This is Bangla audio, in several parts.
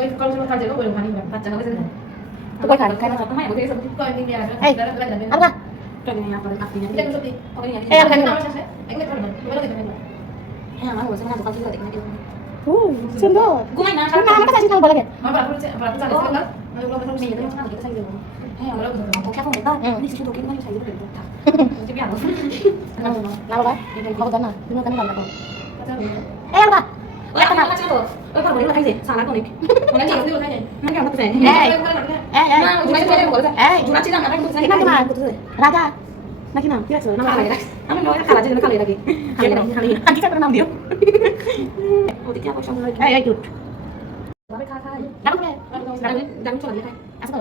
ওই কলেজ মধ্যে কাজে ওই ওখানে বাচ্চা কাছে তো কই খাই খাই না তোমায় বলতে গেছে কই দিন দিয়া এই আলগা তো দিন আপনাদের আপনি জানেন এটা সত্যি ওকে নিয়ে এই, আমি জানি না। একদম করো না তুমি দেখতে হ্যাঁ আমার বলছে না দোকান থেকে দেখতে ও সুন্দর ঘুমাই না না আমার কাছে আসিস না বলে বাবা বলছে বাবা জানে সেগুলো আমি বলব তুমি মেয়ে নিয়ে দেখে না দেখে সাইজ দেবো হ্যাঁ আমরা বলব ওকে নিশ্চয়ই তোকে মানে সাইজ দেবো থাক না বাবা খবর না তুমি ওখানে ভালো থাকো আচ্ছা ওই ছিল ওই পারব না অনেক মানে কি দিও না কি আমরা তো জানি এই এই এই না জুড়াই করে এই জুড়া আমরা তোমার? রাজা নাকি না কি আছে না খালি রাখ আমি নয় খালা যেন খালি রাখি খালি রাখি খালি কি করে নাম দিও ওদিকে আবার সব রাখি এই টুট ভাবে খা খা ডাবল কে দামি দামি চলে খাই আসো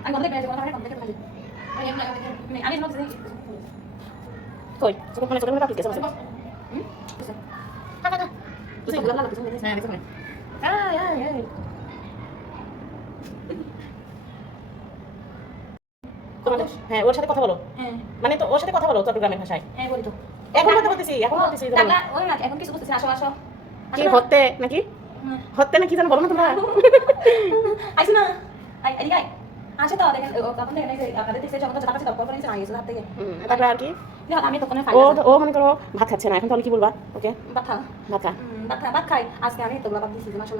আমি বলতে বেড়ে যাব আমি বলতে খাই আমি আমি নট কই ছোট মানে ছোট মানে পাবলিক আছে হ্যাঁ হ্যাঁ ওর সাথে কথা বলো হ্যাঁ। মানে তো ওর সাথে কথা বলো চট্টগ্রামের ভাষায় হ্যাঁ বলি তো এখন কথা বলতেছি এখন বলতেছি ওই না এখন কিছু বুঝতেছি আসো আসো কি হতে নাকি হতে নাকি জানো বলো না তোমরা? আইসি না। আই আই। আসে তো দেখেন দেখেন আপনাদের দেখছে যখন কাছে করে হাত থেকে। হুম, তারপরে আর কি? আমি তখন ও ও মনে করো ভাত খাচ্ছে না এখন তাহলে কি বলবা? ওকে? খা। ভাত খা। বাত খাই। আজকে আমি তোগুলা মাসুল